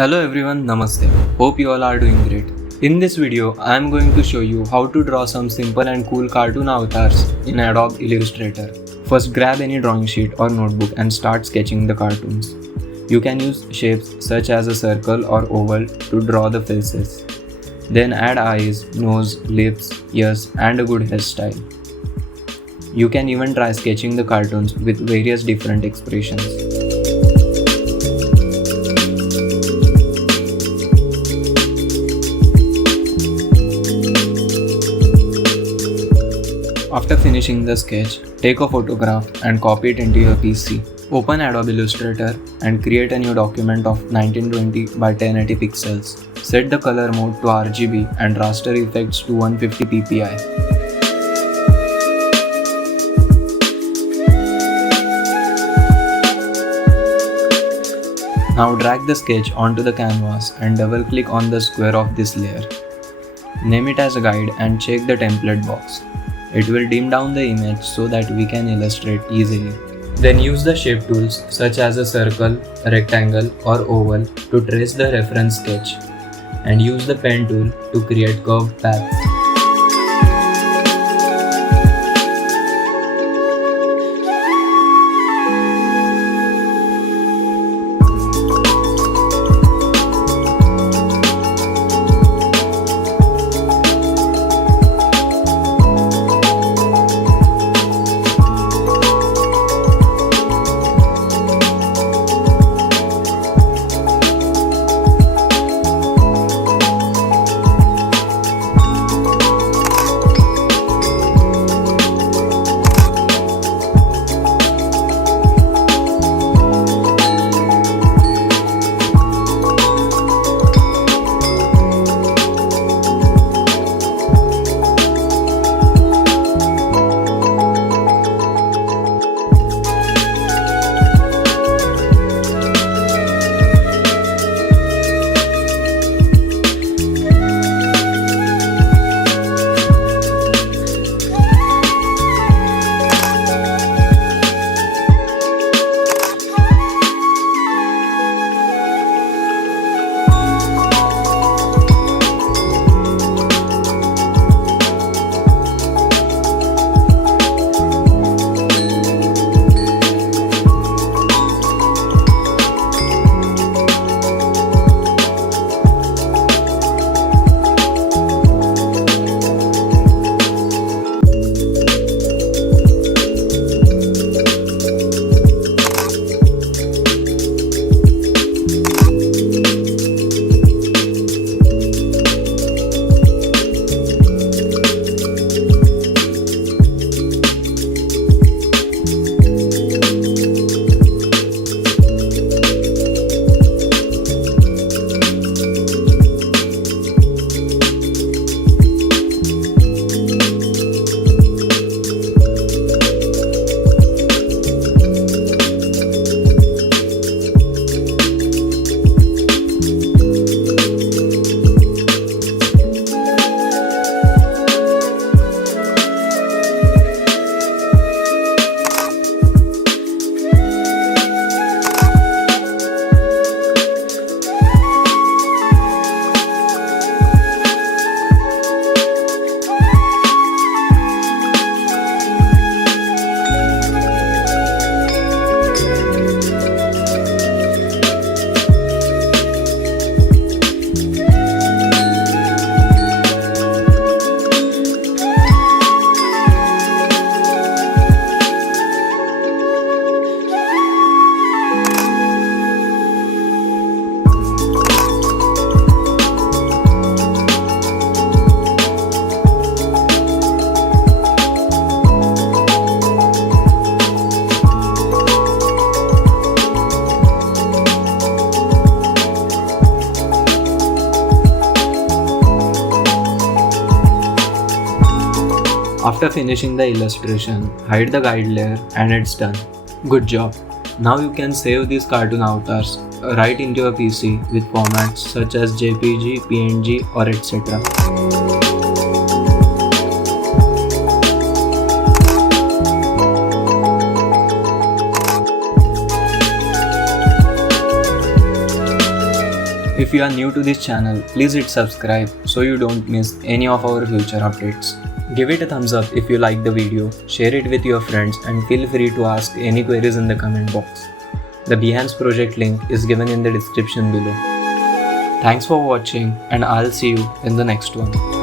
Hello everyone, Namaste. Hope you all are doing great. In this video, I am going to show you how to draw some simple and cool cartoon avatars in Adobe Illustrator. First, grab any drawing sheet or notebook and start sketching the cartoons. You can use shapes such as a circle or oval to draw the faces. Then add eyes, nose, lips, ears and a good hairstyle. You can even try sketching the cartoons with various different expressions. After finishing the sketch, take a photograph and copy it into your PC. Open Adobe Illustrator and create a new document of 1920 by 1080 pixels. Set the color mode to RGB and raster effects to 150 ppi. Now drag the sketch onto the canvas and double click on the square of this layer. Name it as a guide and check the template box. It will dim down the image so that we can illustrate easily. Then use the shape tools such as a circle, rectangle or oval to trace the reference sketch, and use the pen tool to create curved paths. After finishing the illustration, hide the guide layer and it's done. Good job! Now you can save these cartoon avatars right into your PC with formats such as JPG, PNG or etc. If you are new to this channel, please hit subscribe so you don't miss any of our future updates. Give it a thumbs up if you like the video, share it with your friends, and feel free to ask any queries in the comment box. The Behance project link is given in the description below. Thanks for watching, and I'll see you in the next one.